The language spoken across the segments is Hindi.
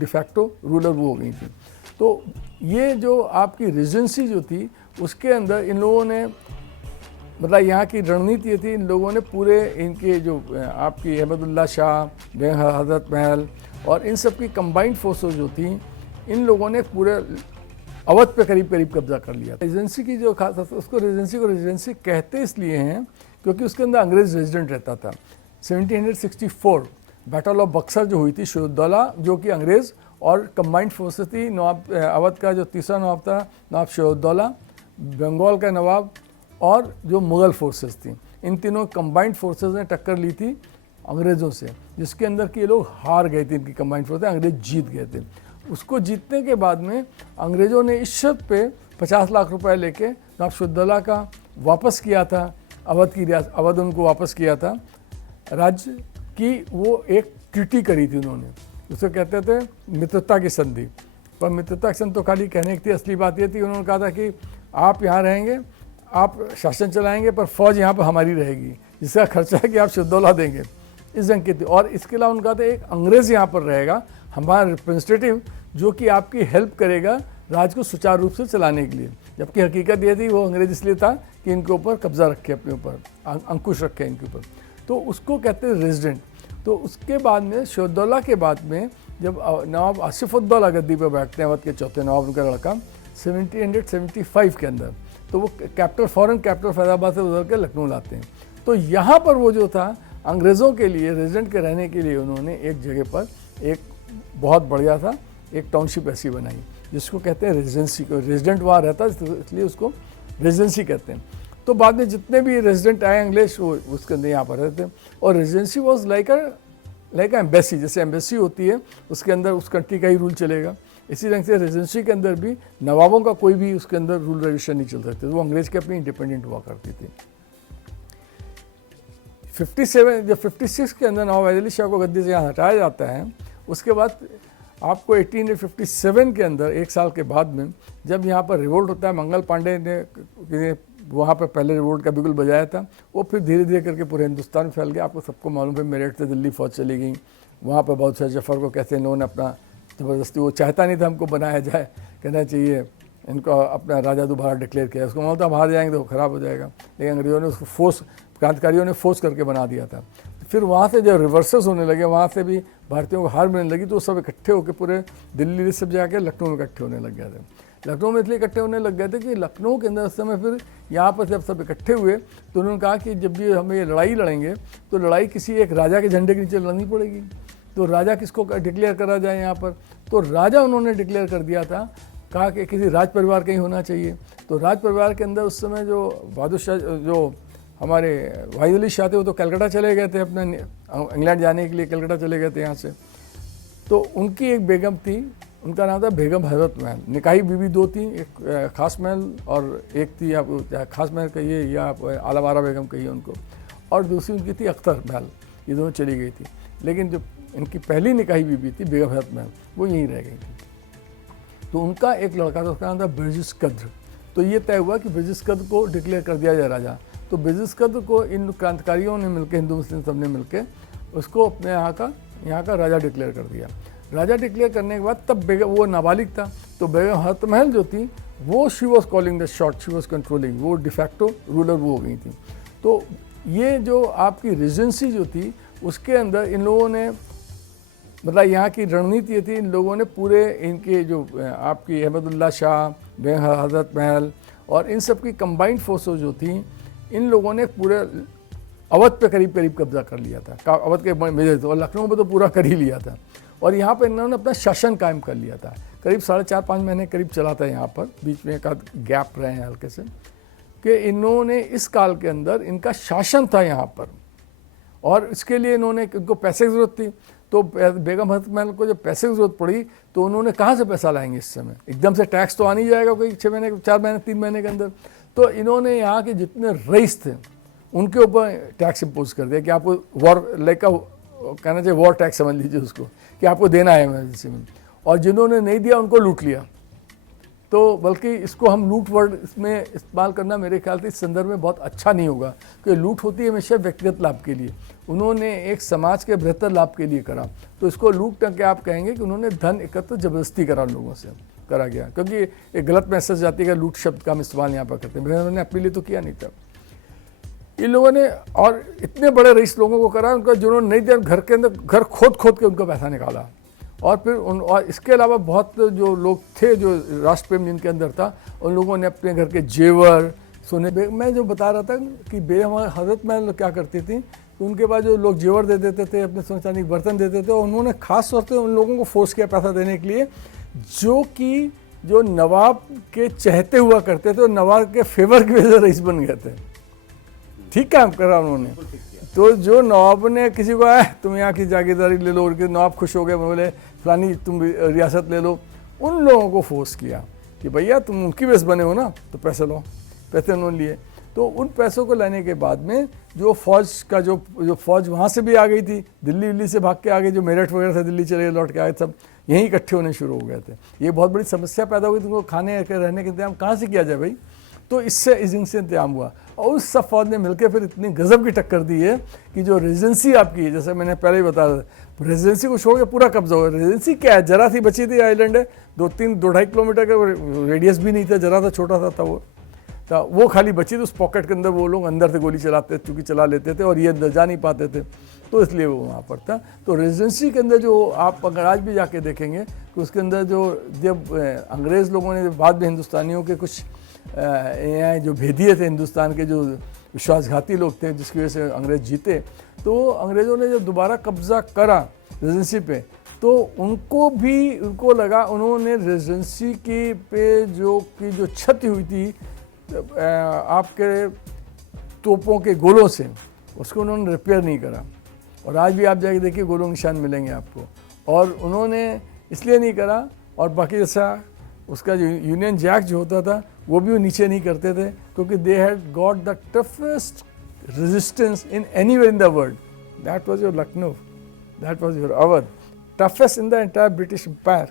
डिफैक्टो रूलर वो हो गई थी। तो ये जो आपकी रेजेंसी जो थी उसके अंदर इन लोगों ने मतलब यहाँ की रणनीति थी, इन लोगों ने पूरे इनके जो आपकी अहमदुल्ला शाह, बेगम हजरत महल और इन सब की कंबाइंड फोर्सेस जो थी, इन लोगों ने पूरे अवध पे करीब करीब कब्जा कर लिया। रेजेंसी की जो खास उसको रेजेंसी कहते इसलिए हैं क्योंकि उसके अंदर अंग्रेज रेजिडेंट रहता था। 1764 बैटल ऑफ बक्सर जो हुई थी, शहदौला जो कि अंग्रेज़ और कंबाइंड फोर्सेस थी। नवाब अवध का जो तीसरा नवाब था नवाब शहदौला, बंगाल का नवाब और जो मुग़ल फोर्सेस थी, इन तीनों कंबाइंड फोर्सेस ने टक्कर ली थी अंग्रेज़ों से, जिसके अंदर के लोग हार गए थे। इनकी कंबाइंड फोर्सेस अंग्रेज जीत गए थे। उसको जीतने के बाद में अंग्रेज़ों ने इस शर्त पे 50 लाख रुपए लेके नवाब शहदौला का वापस किया था, अवध की रियासत अवध उनको वापस किया था राज्य की। वो एक ट्रीटी करी थी उन्होंने, उसे कहते थे मित्रता की संधि। पर मित्रता की संधि तो खाली कहने की थी, असली बात ये थी उन्होंने कहा था कि आप यहाँ रहेंगे, आप शासन चलाएंगे, पर फौज यहाँ पर हमारी रहेगी, जिसका खर्चा है कि आप शहदौला देंगे। इस जंग की थी। और इसके अलावा उनका था एक अंग्रेज़ यहाँ पर रहेगा, हमारा रिप्रेजेंटेटिव, जो कि आपकी हेल्प करेगा राज को सुचारू रूप से चलाने के लिए। जबकि हकीकत ये थी वो अंग्रेज इसलिए था कि इनके ऊपर कब्जा रखे, अपने ऊपर अंकुश रखे इनके ऊपर, तो उसको कहते हैं रेजिडेंट। तो उसके बाद में शहदौला के बाद में जब नवाब आसिफउद्दौला गद्दी पर बैठते हैं, अवध के चौथे नवाब, उनका लड़का 1775 के अंदर, तो वो कैपिटल फॉरेन कैपिटल फैजाबाद से उधर के लखनऊ लाते हैं। तो यहाँ पर वो जो था अंग्रेज़ों के लिए रेजिडेंट के रहने के लिए उन्होंने एक जगह पर एक बहुत बढ़िया था एक टाउनशिप ऐसी बनाई जिसको कहते हैं रेजिडेंसी। को रेजिडेंट वहाँ रहता है इसलिए उसको रेजिडेंसी कहते हैं। तो बाद में जितने भी रेजिडेंट आए इंग्लिश, वो उसके अंदर यहाँ पर रहते थे। और residency was like a embassy, जैसे एम्बेसी होती है उसके अंदर उस कंट्री का ही रूल चलेगा। इसी ढंग से रेजिडेंसी के अंदर भी नवाबों का कोई भी उसके अंदर रूल रेगुलेशन नहीं चल सकते, वो अंग्रेज के अपनी इंडिपेंडेंट हुआ करती थी। 57 जब 56 के अंदर नवाब हैदर अली शाह को गद्दी से यहाँ हटाया जाता है, उसके बाद आपको 1857 के अंदर एक साल के बाद में जब यहाँ पर रिवोल्ट होता है, मंगल पांडे ने वहाँ पर पहले रिवोल्ट का बिगुल बजाया था, वो फिर धीरे धीरे करके पूरे हिंदुस्तान में फैल गया। आपको सबको मालूम है मेरठ से दिल्ली फौज चली गई, वहाँ पर बहुत सारे जफ़र को कैसे इन्होंने अपना ज़बरदस्ती, वो चाहता नहीं था हमको बनाया जाए, कहना चाहिए इनको अपना राजा दोबारा डिक्लेयर किया, उसको मालूम था हम हार जाएंगे तो ख़राब हो जाएगा, लेकिन अंग्रेज़ों ने उसको फोर्स, क्रांतिकारियों ने फोर्स करके बना दिया था। फिर वहाँ से जब रिवर्सेस होने लगे, वहाँ से भी भारतीयों को हार मिलने लगी, तो सब इकट्ठे होकर पूरे दिल्ली सब जाके लखनऊ में इकट्ठे होने लग गए थे। लखनऊ में इसलिए इकट्ठे होने लग गए थे कि लखनऊ के अंदर उस समय फिर यहाँ पर जब सब इकट्ठे हुए तो उन्होंने कहा कि जब भी हम ये लड़ाई लड़ेंगे तो लड़ाई किसी एक राजा के झंडे के नीचे लड़नी पड़ेगी। तो राजा किसको डिक्लेयर करा जाए यहाँ पर, तो राजा उन्होंने डिक्लेयर कर दिया था, कहा कि किसी राज परिवार का ही होना चाहिए। तो राज परिवार के अंदर उस समय जो बहादुर शाह, जो हमारे वाहिद अली शाह थे, वो तो कलकत्ता चले गए थे, अपने इंग्लैंड जाने के लिए कलकत्ता चले गए थे यहाँ से। तो उनकी एक बेगम थी, उनका नाम था बेगम हजरत महल। निकाही बीवी दो थी, एक खास महल और एक थी आप खास महल कहिए या आप आलवारा बेगम कहिए उनको, और दूसरी उनकी थी अख्तर महल। ये दोनों चली गई थी, लेकिन जो इनकी पहली निकाही बीवी थी बेगम हजरत महल, वो यहीं रह गई थी। तो उनका एक लड़का था, उसका नाम था ब्रिजिस कद्र। तो ये तय हुआ कि ब्रिजिस कद्र को डिक्लेयर कर दिया जाए राजा। तो ब्रिजिस कद्र को इन क्रांतिकारियों ने मिलकर, हिंदू मुस्लिम सब ने मिलकर उसको अपने यहाँ का राजा डिक्लेयर कर दिया। राजा डिक्लेयर करने के बाद तब बेगम, वो नाबालिग था, तो बेगम हजरत महल जो थी वो she was calling the shot, she was controlling, वो डिफैक्टो रूलर वो हो गई थी। तो ये जो आपकी रेजेंसी जो थी उसके अंदर इन लोगों ने मतलब यहाँ की रणनीति ये थी, इन लोगों ने पूरे इनके जो आपकी अहमदुल्ला शाह, बेगम हजरत महल और इन सब की कंबाइंड फोर्सेस जो थी, इन लोगों ने पूरे अवध पे करीब करीब कब्जा कर लिया था। अवध के मेजर, और लखनऊ में तो पूरा कर ही लिया था। और यहाँ पर इन्होंने अपना शासन कायम कर लिया था। करीब 4.5-5 महीने करीब चला था यहाँ पर, बीच में एक आध गैप रहे हैं हल्के से, कि इन्होंने इस काल के अंदर इनका शासन था यहाँ पर। और इसके लिए इन्होंने, इनको पैसे की ज़रूरत थी, तो बेगम हजरत महल को जब पैसे की ज़रूरत पड़ी तो उन्होंने कहाँ से पैसा लाएंगे इस समय, एकदम से टैक्स तो आ नहीं जाएगा कोई 6 महीने, 4 महीने, 3 महीने के अंदर। तो इन्होंने यहाँ के जितने रईस थे उनके ऊपर टैक्स इम्पोज कर दिया कि आपको वॉर लाइक कहना चाहिए वॉर टैक्स समझ लीजिए उसको, कि आपको देना है इमरजेंसी में। और जिन्होंने नहीं दिया उनको लूट लिया। तो बल्कि इसको हम लूट वर्ड इसमें इस्तेमाल करना मेरे ख्याल से इस संदर्भ में बहुत अच्छा नहीं होगा, क्योंकि लूट होती है हमेशा व्यक्तिगत लाभ के लिए, उन्होंने एक समाज के बेहतर लाभ के लिए करा, तो इसको लूट के आप कहेंगे कि उन्होंने धन एकत्र जबरदस्ती करा लोगों से करा गया, क्योंकि एक गलत मैसेज जाती है कि लूट शब्द का हम इस्तेमाल यहाँ पर करते हैं। उन्होंने अपने लिए तो किया नहीं था, इन लोगों ने, और इतने बड़े रईस लोगों को करा उनका, जिन्होंने नहीं दिया, घर के अंदर घर खोद के उनका पैसा निकाला, और फिर और इसके अलावा बहुत जो लोग थे जो राष्ट्र प्रेम जिनके अंदर था, उन लोगों ने अपने घर के जेवर सोने, मैं जो बता रहा था कि हज़रत महल क्या करती थी, तो उनके बाद जो लोग जेवर दे देते थे, अपने सोने चांदी के बर्तन दे देते थे, और उन्होंने खास तौर से उन लोगों को फोर्स किया पैसा देने के लिए जो नवाब के चहते हुआ करते थे और नवाब के फेवर की वजह से रईस बन गए थे। ठीक काम करा उन्होंने। तो जो नवाब ने किसी को आया तुम यहाँ की जागीरदारी ले लो, और नवाब खुश हो गए, बोले फलानी तुम रियासत ले लो, उन लोगों को फोर्स किया कि भैया तुम उनकी बेस बने हो ना, तो पैसे लो, पैसे उन्होंने लिए। तो उन पैसों को लेने के बाद में जो फौज का जो फौज वहाँ से भी आ गई थी, दिल्ली से भाग के आ गई, जो मेरठ वगैरह से दिल्ली चले लौट के आए, सब यहीं इकट्ठे होने शुरू हो गए थे। ये बहुत बड़ी समस्या पैदा हुई, तुमको खाने के रहने के इंतजाम कहाँ से किया जाए भाई, तो इससे इंतजाम हुआ। और उस सब फौज ने मिलकर फिर इतनी गजब की टक्कर दी है कि जो रेजिडेंसी आपकी है, जैसे मैंने पहले ही बताया, रेजिडेंसी को छोड़ के पूरा कब्जा हो गया। रेजिडेंसी क्या है, जरा सी बची थी आइलैंड है, 2-2.5 किलोमीटर का रेडियस भी नहीं था, जरा सा छोटा सा था वो खाली बची थी। उस पॉकेट के अंदर वो लोग अंदर से गोली चलाते, चूँकि चला लेते थे, और ये अंदर जा नहीं पाते थे, तो इसलिए वो वहाँ पर था। तो रेजिडेंसी के अंदर जो आप अगर आज भी जाके देखेंगे तो उसके अंदर जो जब अंग्रेज़ लोगों ने बाद में हिंदुस्तानियों के कुछ यहाँ जो भेदिए थे, हिंदुस्तान के जो विश्वासघाती लोग थे जिसकी वजह से अंग्रेज़ जीते, तो अंग्रेज़ों ने जब दोबारा कब्ज़ा करा रेजिडेंसी पे, तो उनको लगा, उन्होंने रेजिडेंसी की पे जो क्षति हुई थी आपके तोपों के गोलों से, उसको उन्होंने रिपेयर नहीं करा। और आज भी आप जाके देखिए गोलों के निशान मिलेंगे आपको, और उन्होंने इसलिए नहीं करा। और बाकी जैसा उसका जो यूनियन जैक जो होता था वो भी वो नीचे नहीं करते थे, क्योंकि they had got the toughest resistance in anywhere in the world. That was your Lucknow, that was your Awadh, toughest in the entire British empire.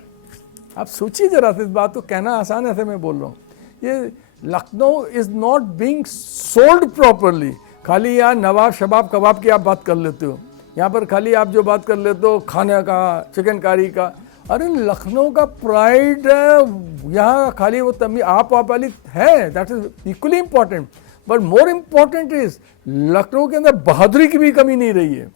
आप सोचिए जरा, इस बात को कहना आसान है, ऐसे मैं बोल रहा हूँ। ये Lucknow is not being sold properly. खाली यहाँ नवाब शबाब कबाब की आप बात कर लेते हो, यहाँ पर खाली आप जो बात कर लेते हो खाने का, चिकनकारी का, अरे लखनऊ का प्राइड यहाँ खाली वो तमी आप वाली है, that is equally important, but more important is Lucknow के अंदर बहादुरी की भी कमी नहीं रही है।